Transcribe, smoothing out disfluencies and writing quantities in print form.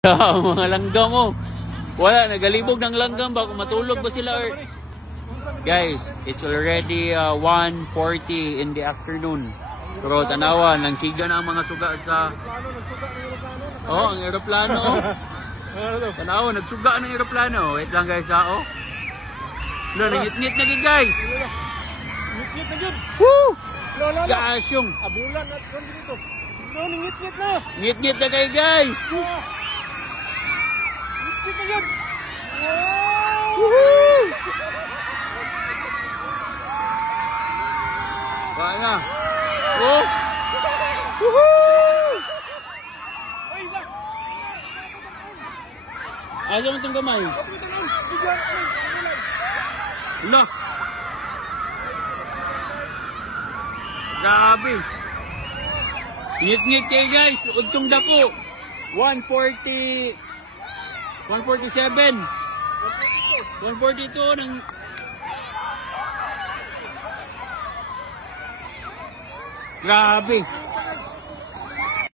Mga langgam mo. Wala, nagalibog ng langgam ba? Kung matulog ba sila or... Guys, it's already 1:40 in the afternoon. Pero tanawan, nang siga na ang mga suga sa... Oh, ang aeroplano. Tanawan, nagsuga ng aeroplano. Wait lang guys ha, oh. Nangit-ngit na guys. Ngit-ngit na yun. Woo! Gasyong. Gasyong. Abulan at kung dito. Ngit-ngit na. Ngit-ngit na kayo guys. Ngit-ngit na yun. Wow! Woohoo! Kaya. Oh! Woohoo! Ay, lang. Ayaw mo itong kamay. Look! Grabe! Ngit-ngit kayo guys! Udtong dapo! 140... 147! 142 ng... Grabe!